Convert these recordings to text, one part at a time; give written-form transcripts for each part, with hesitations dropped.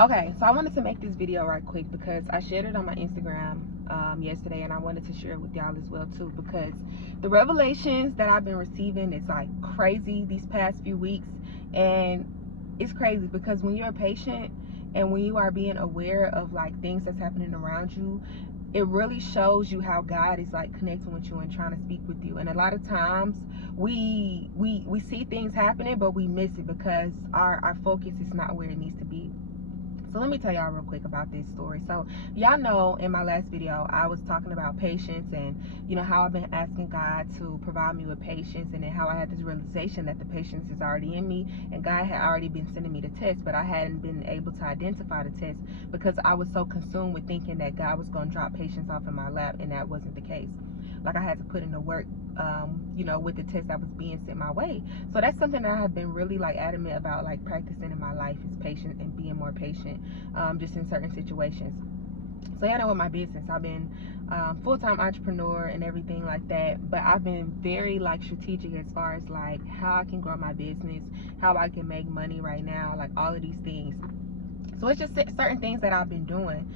Okay, so I wanted to make this video right quick because I shared it on my Instagram yesterday, and I wanted to share it with y'all as well too, because the revelations that I've been receiving is like crazy these past few weeks. And it's crazy because when you're a patient and when you are being aware of like things that's happening around you, it really shows you how God is like connecting with you and trying to speak with you. And a lot of times we see things happening, but we miss it because our focus is not where it needs to be. So let me tell y'all real quick about this story. So y'all know in my last video I was talking about patience, and you know how I've been asking God to provide me with patience, and then how I had this realization that the patience is already in me, and God had already been sending me the test, but I hadn't been able to identify the test because I was so consumed with thinking that God was going to drop patience off in my lap, and that wasn't the case. Like I had to put in the work, you know, with the test that was being sent my way. So that's something that I have been really like adamant about, like practicing in my life, is patience and being more patient, just in certain situations. So yeah, I know with my business, I've been full-time entrepreneur and everything like that, but I've been very like strategic as far as like how I can grow my business, how I can make money right now, like all of these things. So it's just certain things that I've been doing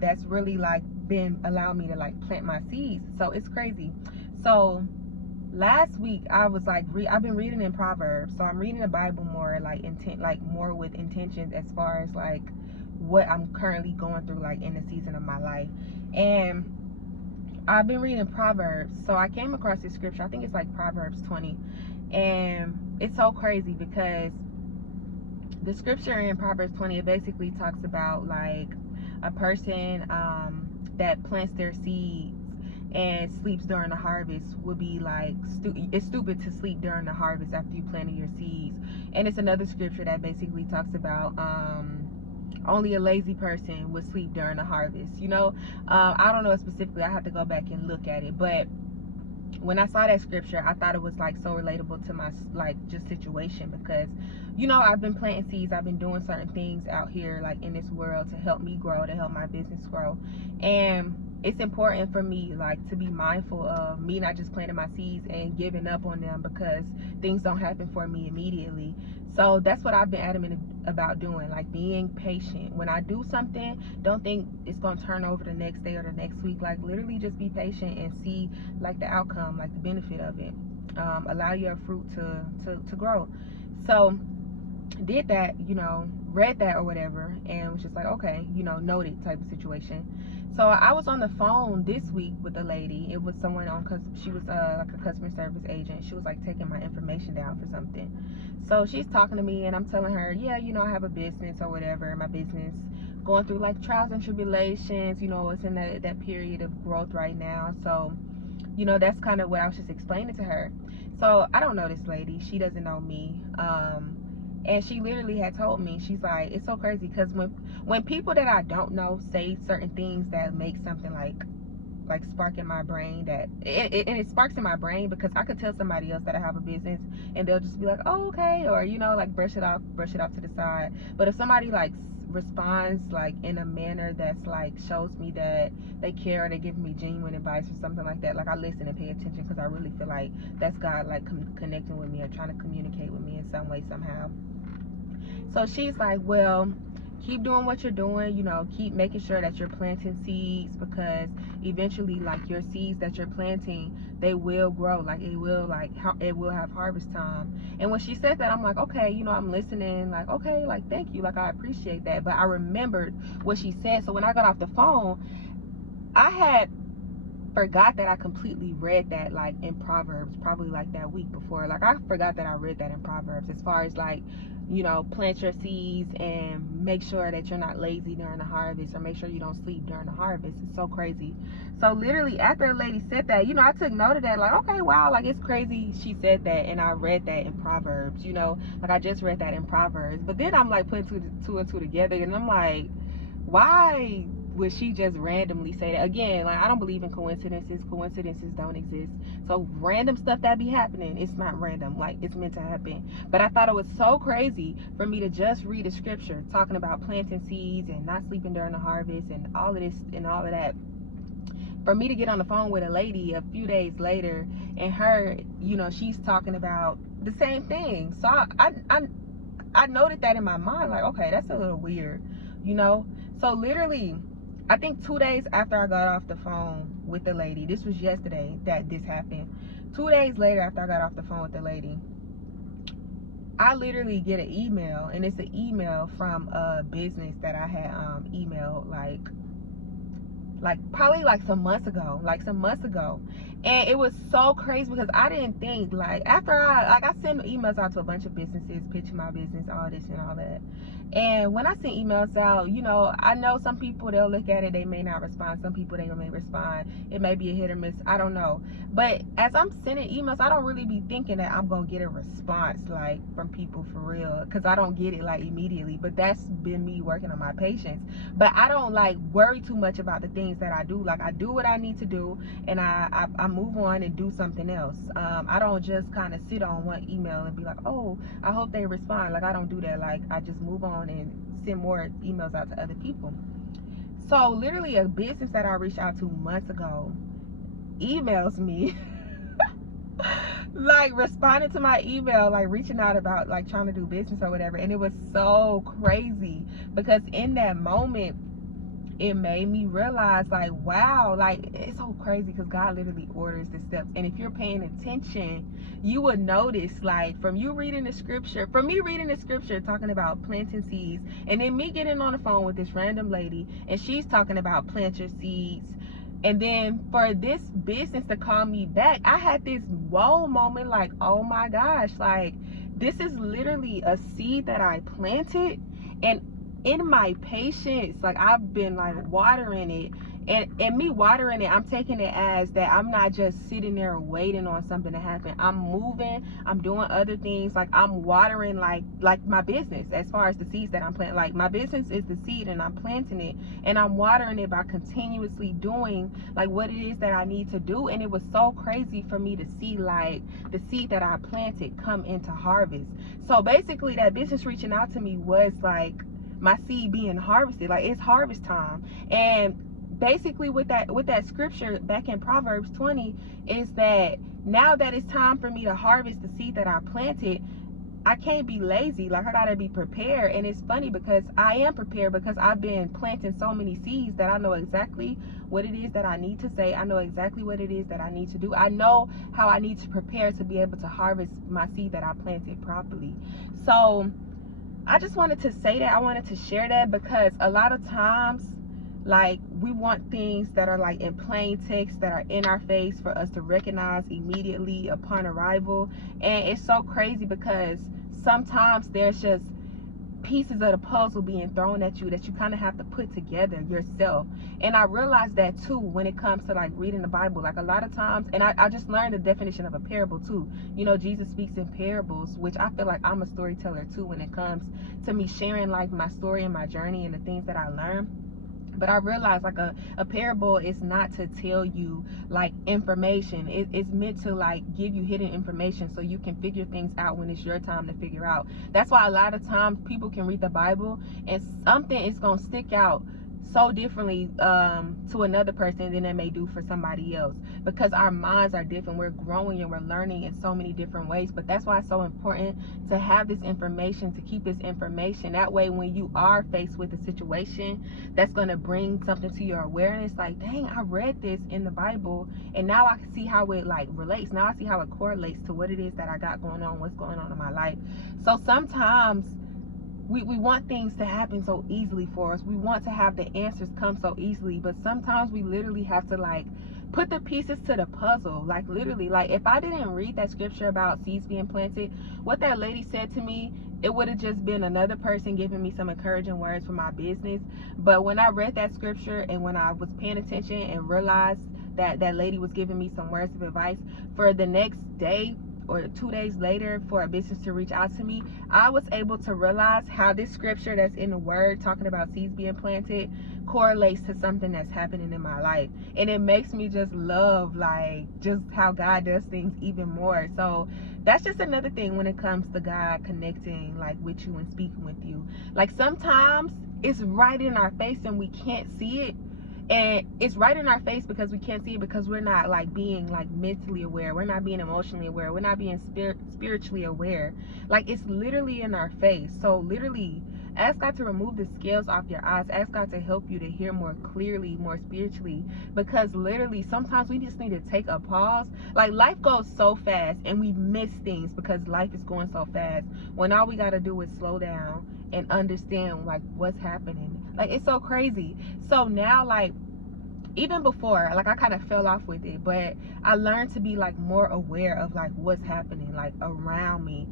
that's really like been allowing me to like plant my seeds. So it's crazy. So last week I was like I've been reading in Proverbs, so I'm reading the Bible more like more with intentions as far as like what I'm currently going through like in the season of my life. And I've been reading Proverbs, so I came across this scripture. I think it's like Proverbs 20, and it's so crazy because the scripture in Proverbs 20, it basically talks about like a person that plants their seeds and sleeps during the harvest would be like it's stupid to sleep during the harvest after you planted your seeds. And it's another scripture that basically talks about only a lazy person would sleep during the harvest, you know. I don't know specifically, I have to go back and look at it, but when I saw that scripture, I thought it was like so relatable to my like just situation, because you know I've been planting seeds, I've been doing certain things out here like in this world to help me grow, to help my business grow. And it's important for me like to be mindful of me not just planting my seeds and giving up on them because things don't happen for me immediately. So that's what I've been adamant about doing, like being patient. When I do something, don't think it's gonna turn over the next day or the next week. Like literally just be patient and see like the outcome, like the benefit of it. Allow your fruit to grow. So did that, you know, read that or whatever, and was just like, okay, you know, noted type of situation. So I was on the phone this week with a lady. It was someone on, cause she was like a customer service agent. She was like taking my information down for something. So she's talking to me, and I'm telling her, yeah, you know, I have a business or whatever. My business going through like trials and tribulations. You know, it's in that period of growth right now. So you know, that's kind of what I was just explaining to her. So I don't know this lady, she doesn't know me, and she literally had told me, she's like, it's so crazy because when people that I don't know say certain things that make something like spark in my brain, that it sparks in my brain, because I could tell somebody else that I have a business and they'll just be like, oh, okay, or you know, like brush it off to the side. But if somebody like responds like in a manner that's like shows me that they care, or they give me genuine advice or something like that, like I listen and pay attention, because I really feel like that's God like connecting with me or trying to communicate with me in some way somehow. So she's like, well, keep doing what you're doing, you know, keep making sure that you're planting seeds, because eventually like your seeds that you're planting, they will grow, like it will have harvest time. And when she said that, I'm like, okay, you know, I'm listening, like, okay, like thank you, like I appreciate that. But I remembered what she said, so when I got off the phone, I had forgot that I completely read that like in Proverbs, probably like that week before. Like I forgot that I read that in Proverbs, as far as like, you know, plant your seeds and make sure that you're not lazy during the harvest, or make sure you don't sleep during the harvest. It's so crazy. So literally after the lady said that, you know, I took note of that, like, okay, wow, like it's crazy she said that, and I read that in Proverbs, you know, like I just read that in Proverbs. But then I'm like putting two and two together, and I'm like, why would she just randomly say that? Again, like I don't believe in coincidences. Coincidences don't exist. So random stuff that be happening, it's not random, like it's meant to happen. But I thought it was so crazy for me to just read a scripture talking about planting seeds and not sleeping during the harvest and all of this and all of that, for me to get on the phone with a lady a few days later, and her, you know, she's talking about the same thing. So I noted that in my mind, like, okay, that's a little weird, you know. So literally, I think 2 days after I got off the phone with the lady, this was yesterday that this happened. 2 days later, after I got off the phone with the lady, I literally get an email, and it's an email from a business that I had emailed like probably like some months ago. And it was so crazy because I didn't think, like, after I send emails out to a bunch of businesses pitching my business, all this and all that. And when I send emails out, you know, I know some people, they'll look at it, they may not respond. Some people, they may respond. It may be a hit or miss, I don't know. But as I'm sending emails, I don't really be thinking that I'm gonna get a response, like, from people for real, because I don't get it like immediately. But that's been me working on my patience. But I don't like worry too much about the things that I do. Like, I do what I need to do, and I move on and do something else. I don't just kind of sit on one email and be like, oh, I hope they respond. Like, I don't do that. Like, I just move on and send more emails out to other people. So literally, a business that I reached out to months ago emails me like responding to my email, like reaching out about like trying to do business or whatever. And it was so crazy because in that moment, it made me realize, like, wow, like, it's so crazy because God literally orders the steps. And if you're paying attention, you would notice, like, from me reading the scripture talking about planting seeds, and then me getting on the phone with this random lady and she's talking about plant your seeds. And then for this business to call me back, I had this whoa moment, like, oh my gosh, like, this is literally a seed that I planted. And in my patience, like, I've been like watering it, and me watering it, I'm taking it as that I'm not just sitting there waiting on something to happen. I'm moving, I'm doing other things. Like, I'm watering like my business, as far as the seeds that I'm planting. Like, my business is the seed and I'm planting it, and I'm watering it by continuously doing like what it is that I need to do. And it was so crazy for me to see, like, the seed that I planted come into harvest. So basically, that business reaching out to me was like my seed being harvested. Like, it's harvest time. And basically, with that scripture back in Proverbs 20, is that now that it's time for me to harvest the seed that I planted, I can't be lazy. Like, I gotta be prepared. And it's funny because I am prepared, because I've been planting so many seeds that I know exactly what it is that I need to say. I know exactly what it is that I need to do. I know how I need to prepare to be able to harvest my seed that I planted properly. So I just wanted to say that. I wanted to share that because a lot of times, like, we want things that are like in plain text, that are in our face for us to recognize immediately upon arrival. And it's so crazy because sometimes there's just pieces of the puzzle being thrown at you that you kind of have to put together yourself. And I realized that too when it comes to like reading the Bible. Like, a lot of times, and I just learned the definition of a parable too. You know, Jesus speaks in parables, which I feel like I'm a storyteller too when it comes to me sharing like my story and my journey and the things that I learned. But I realized, like, a parable is not to tell you like information. It's meant to like give you hidden information so you can figure things out when it's your time to figure out. That's why a lot of times people can read the Bible and something is gonna stick out so differently to another person than it may do for somebody else, because our minds are different. We're growing and we're learning in so many different ways. But that's why it's so important to have this information, to keep this information. That way, when you are faced with a situation that's going to bring something to your awareness, like, dang, I read this in the Bible and now I can see how it like relates. Now I see how it correlates to what it is that I got going on, what's going on in my life. So sometimes we want things to happen so easily for us. We want to have the answers come so easily, but sometimes we literally have to like put the pieces to the puzzle. Like, literally, like, if I didn't read that scripture about seeds being planted, what that lady said to me, it would have just been another person giving me some encouraging words for my business. But when I read that scripture and when I was paying attention and realized that that lady was giving me some words of advice, for the next day or 2 days later, for a business to reach out to me, I was able to realize how this scripture that's in the word talking about seeds being planted correlates to something that's happening in my life. And it makes me just love, like, just how God does things even more. So that's just another thing when it comes to God connecting like with you and speaking with you. Like, sometimes it's right in our face and we can't see it, And it's right in our face because we can't see it, because we're not like being like mentally aware, we're not being emotionally aware, we're not being spiritually aware. Like, it's literally in our face. So literally ask God to remove the scales off your eyes. Ask God to help you to hear more clearly, more spiritually, because literally sometimes we just need to take a pause. Like, life goes so fast and we miss things because life is going so fast, when all we got to do is slow down and understand like what's happening. Like, it's so crazy. So now, like, even before, like, I kind of fell off with it, but I learned to be like more aware of like what's happening like around me.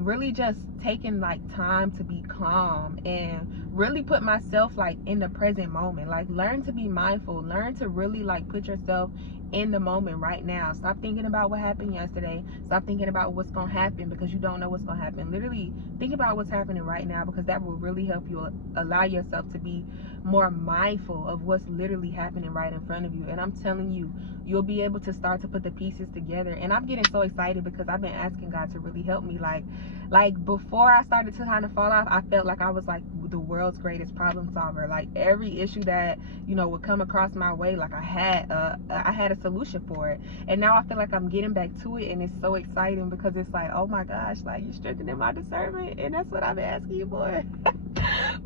Really just taking like time to be calm and really put myself like in the present moment. Like, learn to be mindful, learn to really like put yourself in the moment right now. Stop thinking about what happened yesterday. Stop thinking about what's gonna happen, because you don't know what's gonna happen. Literally think about what's happening right now, because that will really help you allow yourself to be more mindful of what's literally happening right in front of you. And I'm telling you, you'll be able to start to put the pieces together. And I'm getting so excited because I've been asking God to really help me. Like before I started to kind of fall off, I felt like I was like the world's greatest problem solver. Like, every issue that, you know, would come across my way, like I had a solution for it. And now I feel like I'm getting back to it, and it's so exciting because it's like, oh my gosh, like, you're strengthening my discernment, and that's what I've been asking you for.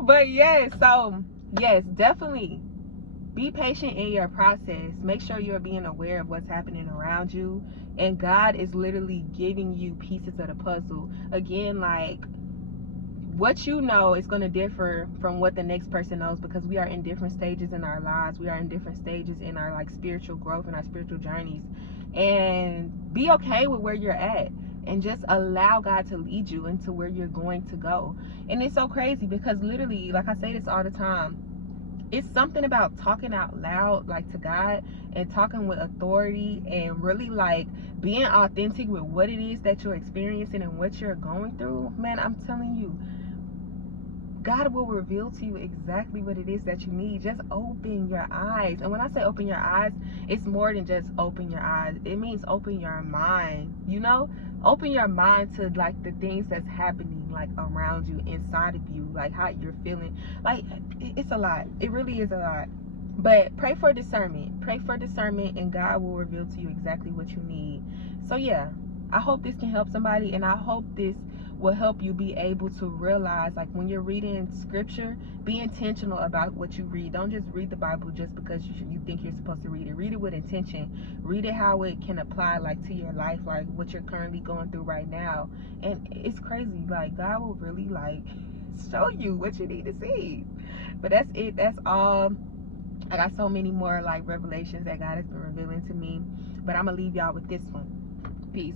But yes, so yes, definitely be patient in your process. Make sure you're being aware of what's happening around you, and God is literally giving you pieces of the puzzle. Again, like, what you know is going to differ from what the next person knows, because we are in different stages in our lives. We are in different stages in our like spiritual growth and our spiritual journeys. And be okay with where you're at, and just allow God to lead you into where you're going to go. And it's so crazy because literally, like, I say this all the time, it's something about talking out loud, like, to God, and talking with authority, and really like being authentic with what it is that you're experiencing and what you're going through. Man, I'm telling you, God will reveal to you exactly what it is that you need. Just open your eyes. And when I say open your eyes, it's more than just open your eyes. It means open your mind, you know? Open your mind to like the things that's happening like around you, inside of you, like how you're feeling. Like, it's a lot. It really is a lot. But pray for discernment. Pray for discernment, and God will reveal to you exactly what you need. So yeah, I hope this can help somebody, and I hope this will help you be able to realize, like, when you're reading scripture, be intentional about what you read. Don't just read the Bible just because you think you're supposed to read it. Read it with intention. Read it how it can apply like to your life, like what you're currently going through right now. And it's crazy, like, God will really like show you what you need to see. But that's it. That's all. I got so many more like revelations that God has been revealing to me, but I'm gonna leave y'all with this one. Peace.